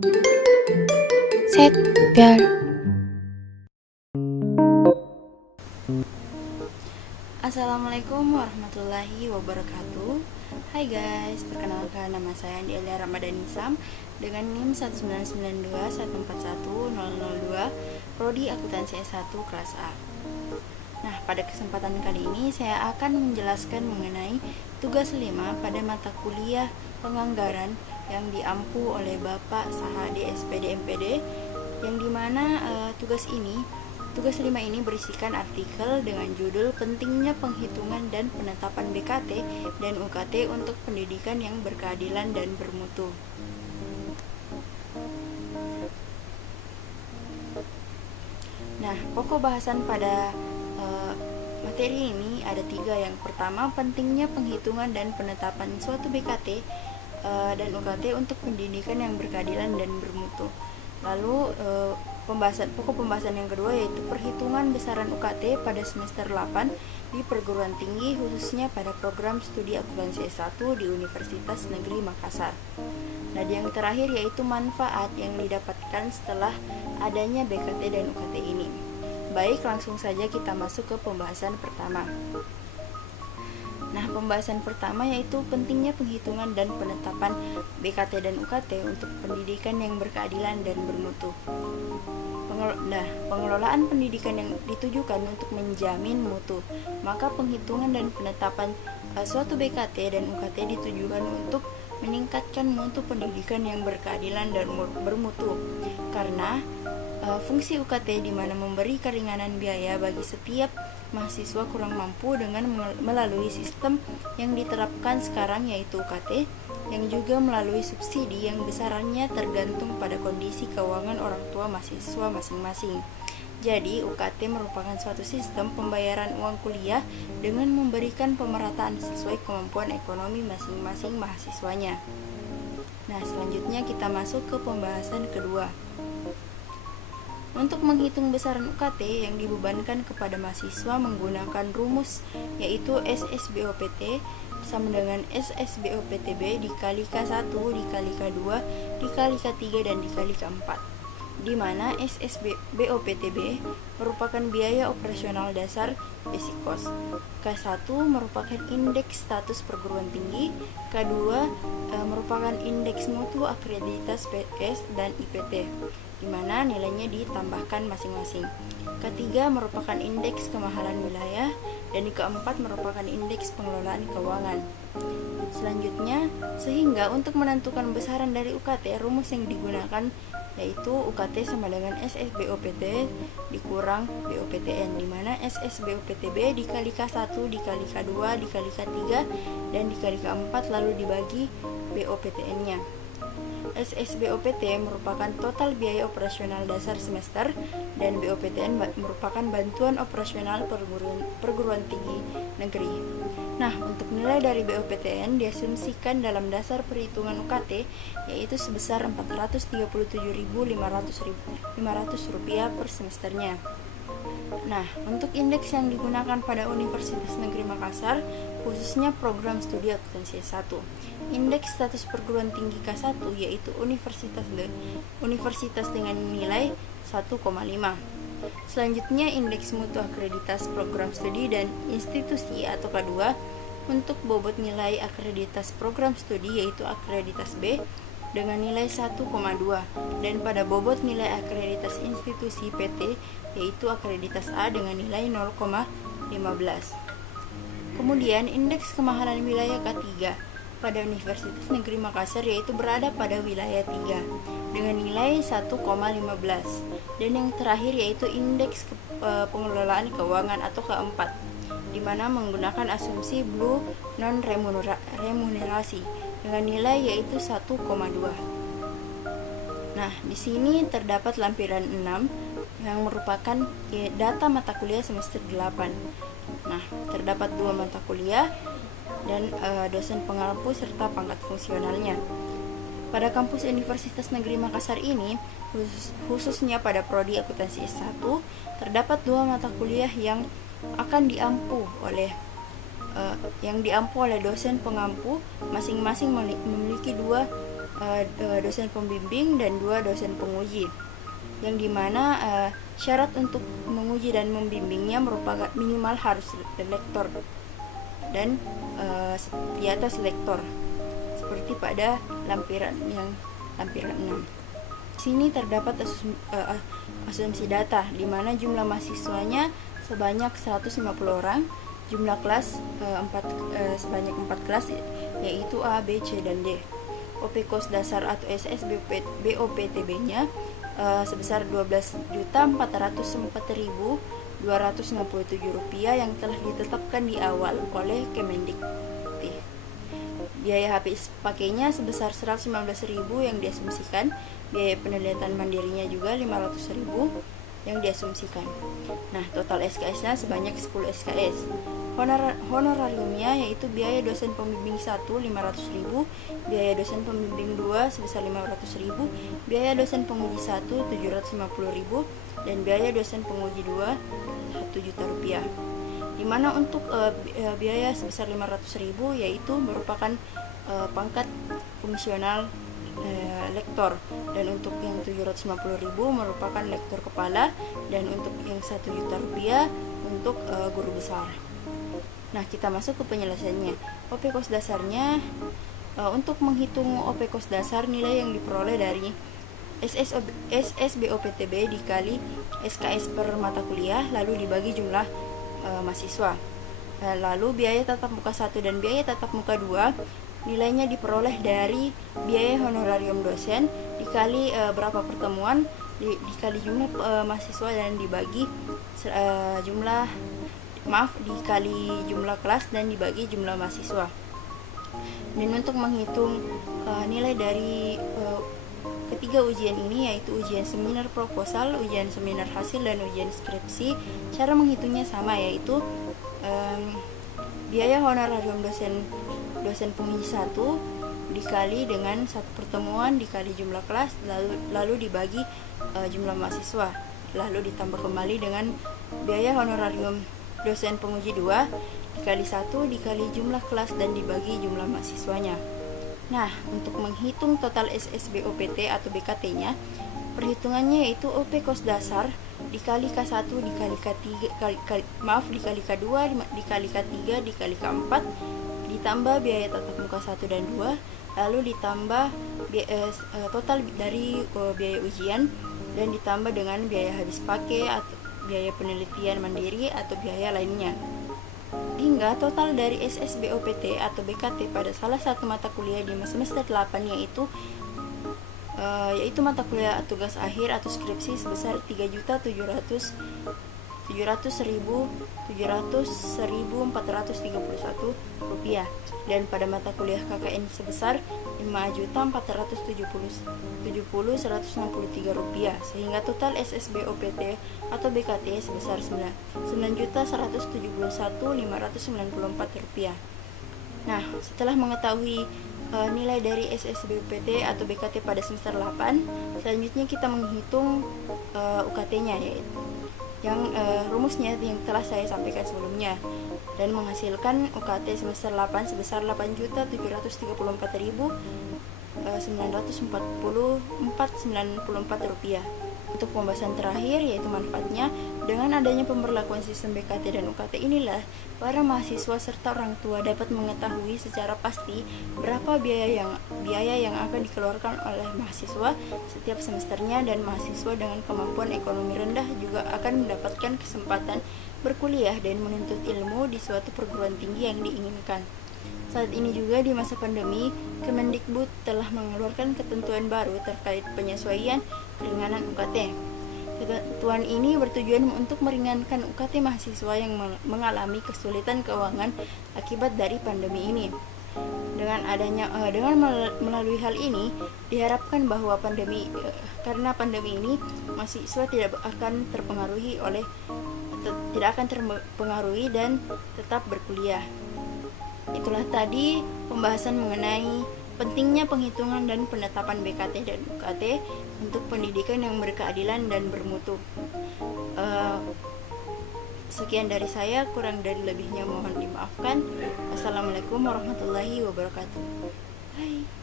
샛별. Assalamualaikum warahmatullahi wabarakatuh. Hai guys, perkenalkan nama saya Delia Ramadhani Sam dengan NIM 19921410002, Prodi Akuntansi S1 kelas A. Nah, pada kesempatan kali ini saya akan menjelaskan mengenai tugas 5 pada mata kuliah penganggaran yang diampu oleh Bapak Saha SPD MPD, yang dimana tugas 5 ini berisikan artikel dengan judul Pentingnya Penghitungan dan Penetapan BKT dan UKT untuk Pendidikan yang Berkeadilan dan Bermutu. Nah, pokok bahasan pada materi ini ada 3. Yang pertama, pentingnya penghitungan dan penetapan suatu BKT dan UKT untuk pendidikan yang berkeadilan dan bermutu. Lalu pokok pembahasan yang kedua yaitu perhitungan besaran UKT pada semester 8 di perguruan tinggi, khususnya pada program studi akuntansi S1 di Universitas Negeri Makassar. Nah, yang terakhir yaitu manfaat yang didapatkan setelah adanya BKT dan UKT ini. Baik, langsung saja kita masuk ke pembahasan pertama. Nah, pembahasan pertama yaitu pentingnya penghitungan dan penetapan BKT dan UKT untuk pendidikan yang berkeadilan dan bermutu. Pengelolaan pendidikan yang ditujukan untuk menjamin mutu, maka penghitungan dan penetapan suatu BKT dan UKT ditujukan untuk meningkatkan mutu pendidikan yang berkeadilan dan bermutu. Karena fungsi UKT di mana memberi keringanan biaya bagi setiap mahasiswa kurang mampu dengan melalui sistem yang diterapkan sekarang yaitu UKT, yang juga melalui subsidi yang besarannya tergantung pada kondisi keuangan orang tua mahasiswa masing-masing. Jadi, UKT merupakan suatu sistem pembayaran uang kuliah dengan memberikan pemerataan sesuai kemampuan ekonomi masing-masing mahasiswanya. Nah, selanjutnya kita masuk ke pembahasan kedua. Untuk menghitung besaran UKT yang dibebankan kepada mahasiswa menggunakan rumus yaitu SSBOPT sama dengan SSBOPTB dikali K1 dikali K2 dikali K3 dan dikali K4, di mana SSBOPTB merupakan biaya operasional dasar basic cost, K1 merupakan indeks status perguruan tinggi, K2 merupakan indeks mutu akreditas PS dan IPT, di mana nilainya ditambahkan masing-masing. Ketiga merupakan indeks kemahalan wilayah, dan keempat merupakan indeks pengelolaan keuangan. Selanjutnya, sehingga untuk menentukan besaran dari UKT, rumus yang digunakan yaitu UKT sama dengan SSBOPT dikurang BOPTN, di mana SSBOPTB dikali K1 dikali K2 dikali K3 dan dikali K4 lalu dibagi BOPTN-nya. SSBOPT merupakan total biaya operasional dasar semester dan BOPTN merupakan bantuan operasional perguruan tinggi negeri. Nah, untuk nilai dari BOPTN diasumsikan dalam dasar perhitungan UKT yaitu sebesar Rp437.500 per semesternya. Nah, untuk indeks yang digunakan pada Universitas Negeri Makassar, khususnya program studi akuntansi S1, indeks status perguruan tinggi K1 yaitu universitas dengan nilai 1,5. Selanjutnya, indeks mutu akreditas program studi dan institusi atau K2 untuk bobot nilai akreditas program studi yaitu akreditas B dengan nilai 1,2, dan pada bobot nilai akreditas institusi PT yaitu akreditas A dengan nilai 0,15. Kemudian indeks kemahalan wilayah K3 pada Universitas Negeri Makassar yaitu berada pada wilayah 3 dengan nilai 1,15, dan yang terakhir yaitu indeks pengelolaan keuangan atau keempat, di mana menggunakan asumsi blue non remunerasi dengan nilai yaitu 1,2. Nah, di sini terdapat lampiran 6 yang merupakan data mata kuliah semester 8. Nah, terdapat 2 mata kuliah dan dosen pengampu serta pangkat fungsionalnya. Pada kampus Universitas Negeri Makassar ini, khususnya pada prodi akuntansi S1, terdapat 2 mata kuliah yang akan diampu oleh dosen pengampu, masing-masing memiliki 2 dosen pembimbing dan 2 dosen penguji, yang dimana syarat untuk menguji dan membimbingnya merupakan minimal harus lektor dan di atas lektor, seperti pada lampiran 6. Sini terdapat asumsi data, di mana jumlah mahasiswanya sebanyak 150 orang, jumlah kelas sebanyak 4 kelas, yaitu A, B, C, dan D. OP kos dasar atau SSBOPTB-nya sebesar Rp12.404.267 yang telah ditetapkan di awal oleh Kemendikti. Biaya habis pakainya sebesar Rp119.000 yang diasumsikan, biaya penelitian mandirinya juga Rp500.000 yang diasumsikan. Nah, total SKS-nya sebanyak 10 SKS. Honorariumnya yaitu biaya dosen pembimbing 1 Rp500.000, biaya dosen pembimbing 2 sebesar Rp500.000, biaya dosen penguji 1 Rp750.000, dan biaya dosen penguji 2 Rp1.000.000. Di mana untuk biaya sebesar Rp500.000 yaitu merupakan pangkat fungsional lektor, dan untuk yang Rp750.000 merupakan lektor kepala, dan untuk yang Rp1.000.000 untuk guru besar. Nah, kita masuk ke penyelesaiannya. OP kos dasarnya, untuk menghitung OP kos dasar, nilai yang diperoleh dari SSBOPTB dikali SKS per mata kuliah, lalu dibagi jumlah mahasiswa. Lalu biaya tatap muka 1 dan biaya tatap muka 2 nilainya diperoleh dari biaya honorarium dosen dikali berapa pertemuan dikali jumlah mahasiswa dan dibagi dikali jumlah kelas dan dibagi jumlah mahasiswa. Dan untuk menghitung nilai dari ketiga ujian ini, yaitu ujian seminar proposal, ujian seminar hasil, dan ujian skripsi, cara menghitungnya sama, yaitu biaya honorarium dosen penguji 1 dikali dengan 1 pertemuan dikali jumlah kelas, lalu dibagi jumlah mahasiswa, lalu ditambah kembali dengan biaya honorarium dosen penguji 2 dikali 1 dikali jumlah kelas dan dibagi jumlah mahasiswanya. Nah, untuk menghitung total SSBOPT atau BKT-nya, perhitungannya yaitu OP kos dasar dikali K1 dikali dikali K2 dikali K3 dikali K4 ditambah biaya tatap muka 1 dan 2, lalu ditambah total dari biaya ujian dan ditambah dengan biaya habis pakai atau biaya penelitian mandiri atau biaya lainnya. Hingga total dari SSBOPT atau BKT pada salah satu mata kuliah di semester 8 yaitu mata kuliah tugas akhir atau skripsi sebesar Rp3.700.431 dan pada mata kuliah KKN sebesar Rp5.470.163, sehingga total SSBOPT atau BKT sebesar Rp9.171.594. Nah, setelah mengetahui nilai dari SSBOPT atau BKT pada semester 8, selanjutnya kita menghitung UKT-nya, yaitu yang rumusnya yang telah saya sampaikan sebelumnya, dan menghasilkan UKT semester 8 sebesar Rp8.734.944. Untuk pembahasan terakhir yaitu manfaatnya, dengan adanya pemberlakuan sistem BKT dan UKT inilah para mahasiswa serta orang tua dapat mengetahui secara pasti berapa biaya yang akan dikeluarkan oleh mahasiswa setiap semesternya, dan mahasiswa dengan kemampuan ekonomi rendah juga akan mendapatkan kesempatan berkuliah dan menuntut ilmu di suatu perguruan tinggi yang diinginkan. Saat ini juga di masa pandemi, Kemendikbud telah mengeluarkan ketentuan baru terkait penyesuaian keringanan UKT. Ketentuan ini bertujuan untuk meringankan UKT mahasiswa yang mengalami kesulitan keuangan akibat dari pandemi ini. Dengan melalui hal ini diharapkan bahwa karena pandemi ini mahasiswa tidak akan terpengaruhi dan tetap berkuliah. Itulah tadi pembahasan mengenai pentingnya penghitungan dan penetapan BKT dan UKT untuk pendidikan yang berkeadilan dan bermutu. Sekian dari saya, kurang dari lebihnya mohon dimaafkan. Wassalamualaikum warahmatullahi wabarakatuh. Bye.